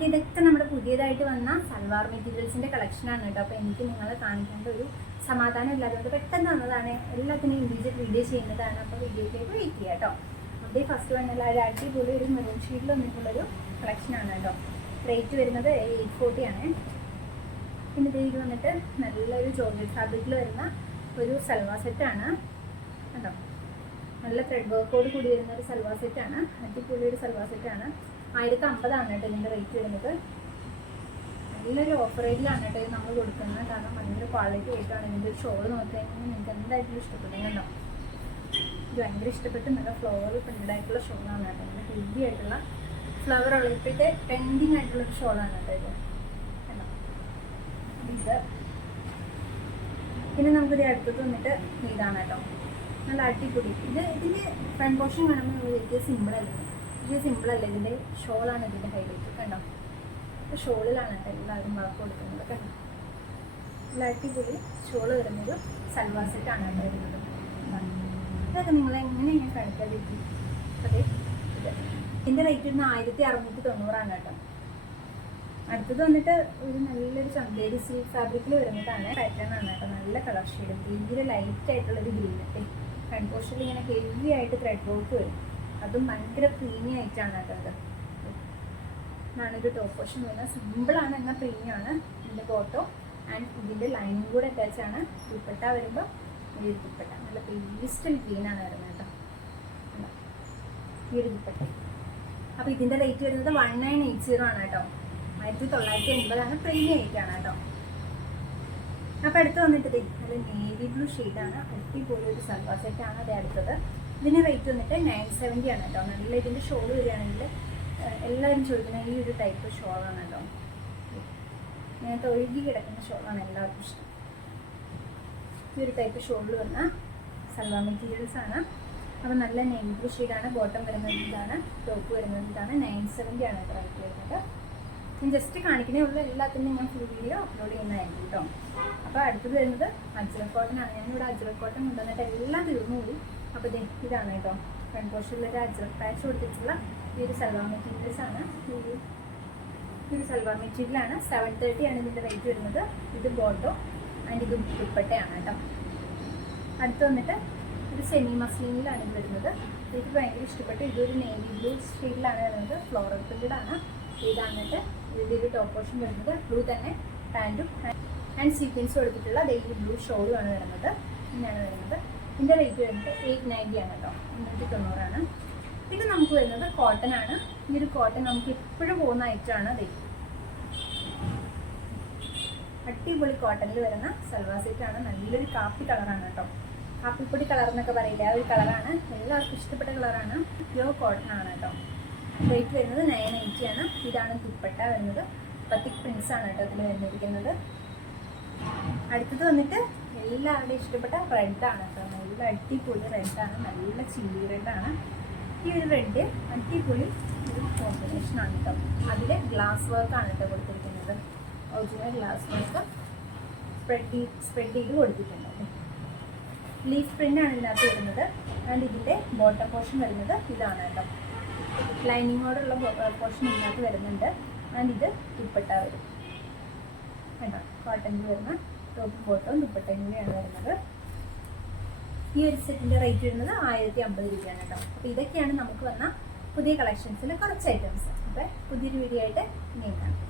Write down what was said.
അപ്പോൾ ഇതൊക്കെ നമ്മുടെ പുതിയതായിട്ട് വന്ന സൽവാർ മെറ്റീരിയൽസിന്റെ കളക്ഷനാണ് കേട്ടോ. അപ്പോൾ എനിക്ക് നിങ്ങളെ കാണിക്കേണ്ട ഒരു സമാധാനം ഇല്ലാത്തതുകൊണ്ട് പെട്ടെന്ന് വന്നതാണ്. എല്ലാത്തിനും ഇൻഡിവിജ്വൽ വീഡിയോ ചെയ്യുന്നതാണ്. അപ്പോൾ വീഡിയോയിലേക്ക് വെയിറ്റ് ചെയ്യാം കേട്ടോ. അതേ ഫസ്റ്റ് വന്നുള്ള ഒരു അടിപൊളി ഒരു മെറൂൺ ഷീറ്റിൽ വന്നിട്ടുള്ളൊരു കളക്ഷനാണ് കേട്ടോ. റേറ്റ് വരുന്നത് എയ്റ്റ് ഫോർട്ടി ആണ്. പിന്നെ ഇത് ഇത് വന്നിട്ട് നല്ലൊരു ജോർജറ്റ് ഫാബ്രിക്കിൽ വരുന്ന ഒരു സൽവാർ സെറ്റാണ് കേട്ടോ നല്ല ത്രെഡ് വർക്കോട് കൂടി വരുന്ന ഒരു സൽവാർ സെറ്റാണ് അടിപൊളി ഒരു സൽവാർ സെറ്റാണ് ആയിരത്തി അമ്പതാണ് കേട്ടോ ഇതിന്റെ റേറ്റ് വരുന്നത്. നല്ലൊരു ഓഫർ റേറ്റിലാണ് കേട്ടോ ഇത് നമ്മൾ കൊടുക്കുന്നത്. കാരണം ഭയങ്കര ക്വാളിറ്റി ആയിട്ടാണ് ഇതിന്റെ ഒരു ഷോൾ നോക്കിക്കഴിഞ്ഞാൽ നിങ്ങൾക്ക് എന്തായിട്ടും ഇഷ്ടപ്പെടും കണ്ടോ? ഇത് ഭയങ്കര ഇഷ്ടപ്പെട്ട് നല്ല ഫ്ലവർ പ്രിന്റഡ് ആയിട്ടുള്ള ഷോളാണ് കേട്ടോ. നല്ല ഹെവി ആയിട്ടുള്ള ഫ്ലവർ ഉള്ള ഇപ്പോഴത്തെ ട്രെൻഡിങ് ആയിട്ടുള്ള ഷോളാണ് കേട്ടോ ഇത്. പിന്നെ നമുക്കിത് അടുത്തത് വന്നിട്ട് ഇതാണ് കേട്ടോ. നല്ല അടിപൊളി. ഇത് ഇതിന് ഫ്രണ്ട് പോർഷൻ കാണുമ്പോൾ നമ്മൾ സിമ്പിൾ അല്ല? ഇത് സിമ്പിൾ അല്ല ഇതിന്റെ ഷോളാണ് ഇതിന്റെ ഹൈലൈറ്റ് കണ്ടോ? ഷോളിലാണ് കേട്ടോ എല്ലാവരും വർക്ക് കൊടുക്കുന്നത് കണ്ടോ? നല്ല അടിപൊളി ഷോൾ വരുന്നത് സൽവാർ സെറ്റാണ് വരുന്നത്. അതൊക്കെ നിങ്ങൾ എങ്ങനെ ഞാൻ കഴിക്കാതിരിക്കും അതെ ഇത് റേറ്റ് ഇന്ന് ആയിരത്തി അറുന്നൂറ്റി തൊണ്ണൂറാണ് കേട്ടോ. അടുത്തത് വന്നിട്ട് ഒരു നല്ലൊരു ചന്തേരി സിൽക്ക് ഫാബ്രിക്കിൽ വരുന്നതാണ്. പാറ്റേൺ ആണ് കേട്ടോ നല്ല കളർ ഷെയ്ഡ് ഭയങ്കര ലൈറ്റ് ആയിട്ടുള്ളൊരു ഗ്രീൻ പോർഷനിൽ ഇങ്ങനെ ഹെവി ആയിട്ട് ത്രെഡ് വർക്ക് വരും. അതും ഭയങ്കര പ്രീമിയം ആയിട്ടാണ് കേട്ടോ ഇത് ഇതാണ് ഒരു ടോപ്പ് പോർഷൻ വരുന്നത് സിമ്പിളാണ് എന്നാൽ പ്രീമിയം ആണ് ഇതിന്റെ ബോട്ടോ ആൻഡ് ഇതിന്റെ ലൈനും കൂടെ അറ്റാച്ചാണ് ദുപ്പട്ട വരുമ്പോൾ ഈ ഒരു ദുപ്പട്ട. നല്ല പേസ്റ്റൽ ഗ്രീനാണ് വരുന്നത് കേട്ടോ? ഈ ഒരു ദുപ്പട്ട. അപ്പോൾ ഇതിന്റെ റേറ്റ് വരുന്നത് വൺ നയൻ എയ്റ്റ് സീറോ ആണ് കേട്ടോ. ആയിരത്തി തൊള്ളായിരത്തി എൺപതാണ് പ്രീമിയം ആയിട്ടാണ് കേട്ടോ. അപ്പോൾ അടുത്ത് വന്നിട്ട് നല്ല നേവി ബ്ലൂ ഷെയ്ഡാണ് അടിപൊളി ഒരു സൽവാ സെറ്റാണ് അത് അടുത്തത്. ഇതിന് റേറ്റ് വന്നിട്ട് നയൻ സെവന്റി ആണ് കേട്ടോ. നല്ല ഇതിന്റെ ഷോൾ വരികയാണെങ്കിൽ എല്ലാവരും ചോദിക്കുന്ന ഈ ഒരു ടൈപ്പ് ഷോളാണ് കേട്ടോ. ഇങ്ങനത്തെ ഒഴുകി കിടക്കുന്ന ഷോളാണ് എല്ലാവർക്കും ഇഷ്ടം. ഈ ഒരു ടൈപ്പ് ഷോളിൽ വന്ന സൽവാ മെറ്റീരിയൽസ് ആണ്. അപ്പോൾ നല്ല നെയിം ബ്ലൂ ഷെയ്ഡാണ് ബോട്ടം വരുന്നത് ഇതാണ് ടോപ്പ് വരുന്നത് ഇതാണ്. നയൻ സെവന്റി ആണ് കേട്ടോ റേറ്റ് വരുന്നത്. ഞാൻ ജസ്റ്റ് കാണിക്കുന്നേ ഉള്ളൂ. എല്ലാത്തിനും ഞാൻ ഫുൾ വീഡിയോ അപ്ലോഡ് ചെയ്യുന്നതായിരിക്കും കേട്ടോ. അപ്പോൾ അടുത്തത് വരുന്നത് അജ്രക്കോട്ടനാണ് ഞാനിവിടെ അജ്രക്കോട്ടൻ കൊണ്ടുവന്നിട്ട് എല്ലാം തീർന്നു പോയി. അപ്പോൾ ദേ ഇതാണ് കേട്ടോ. ഫ്രണ്ട് പോർഷനിൽ ഒരു പാച്ച് കൊടുത്തിട്ടുള്ള ഈ ഒരു സൽവാർ മെറ്റീരിയൽസ് ആണ്. ഈ ഒരു സൽവാർ മെറ്റീരിയലാണ് സെവൻ തേർട്ടി ആണ് ഇതിന്റെ റേറ്റ് വരുന്നത്. ഇത് ബോട്ടോ ആൻഡ് ഇത് ദുപ്പട്ടയാണ് കേട്ടോ. അടുത്ത് വന്നിട്ട് ഒരു സെമി മസ്ലിനിലാണ് ഇത് വരുന്നത്. എനിക്ക് ഭയങ്കര ഇഷ്ടപ്പെട്ടു. ഇതൊരു നേവി ബ്ലൂ ഷെയ്ഡിലാണ് വരുന്നത്. ഫ്ലോറൽ പ്രിന്റഡ് ആണ്. ഇതാന്നിട്ട് ഇതിന്റെ ഒരു ടോപ്പ് പോർഷൻ വരുന്നത്. ബ്ലൂ തന്നെ. പാന്റും ആൻഡ് സീക്വൻസ് കൊടുത്തിട്ടുള്ള ഡെയിലി ബ്ലൂ ഷോളുമാണ് വരുന്നത്. ഇങ്ങനെയാണ് വരുന്നത്. ഇതിന്റെ റേറ്റ് വരുന്നത് എയ്റ്റ് നയന്റി ആണ് കേട്ടോ മുന്നൂറ്റി തൊണ്ണൂറാണ് പിന്നെ നമുക്ക് വരുന്നത് കോട്ടൺ ആണ്. ഈ ഒരു കോട്ടൺ നമുക്ക് എപ്പോഴും പോകുന്ന ഐറ്റമാണ് അതെ അടിപൊളി കോട്ടണിൽ വരുന്ന സൽവാ സെറ്റ് ആണ്. നല്ലൊരു കാപ്പി കളറാണ് കേട്ടോ കാപ്പിപ്പൊടി കളർ എന്നൊക്കെ പറയില്ല? ആ ഒരു കളറാണ് എല്ലാവർക്കും ഇഷ്ടപ്പെട്ട കളറാണ് പ്യോർ കോട്ടൺ ആണ് കേട്ടോ റേറ്റ് വരുന്നത് നയൻ എയ്റ്റി ആണ്. ഇതാണ് ദുപ്പട്ട വരുന്നത്. പത്തിക് പ്രിൻസ് ആണ് കേട്ടോ ഇതിൽ വന്നിരിക്കുന്നത്. അടുത്തത് വന്നിട്ട് എല്ലാവരുടെയും ഇഷ്ടപ്പെട്ട റെഡാണ് കേട്ടോ. നല്ല അടിപൊളി റെഡാണ് നല്ല ചില്ലി റെഡാണ് ഈ ഒരു റെഡ് അടിപൊളി ഒരു കോമ്പിനേഷനാണ് കേട്ടോ. അതിൽ ഗ്ലാസ് വർക്കാണ് കേട്ടോ കൊടുത്തിരിക്കുന്നത്. Original glass work spread spread ചെയ്ത് കൊടുത്തിട്ടുണ്ട്. ലീഫ് പ്രിന്റ് ആണ് ഇതിനകത്ത് വരുന്നത്. ആൻഡ് ഇതിന്റെ ബോട്ടം പോർഷൻ വരുന്നത് ഇതാണ് കേട്ടോ. ലൈനിങ്ങോടുള്ള പോർഷൻ ഇതിനകത്ത് വരുന്നുണ്ട്. ആൻഡ് ഇത് ദുപ്പട്ട വരും. കേട്ടോ കോട്ടണിൽ വരുന്ന ടോപ്പ് ബോട്ടവും ദുപ്പട്ട എങ്ങനെയാണ് വരുന്നത്. ഈ ഒരു സെറ്റിന്റെ റേറ്റ് വരുന്നത് ആയിരത്തി അമ്പത് രൂപയാണ് കേട്ടോ അപ്പൊ ഇതൊക്കെയാണ് നമുക്ക് വന്ന പുതിയ കളക്ഷൻസിലെ കുറച്ച് ഐറ്റംസ് അപ്പൊ പുതിയൊരു വീഡിയോ ആയിട്ട് ഇനിയും കാണാം.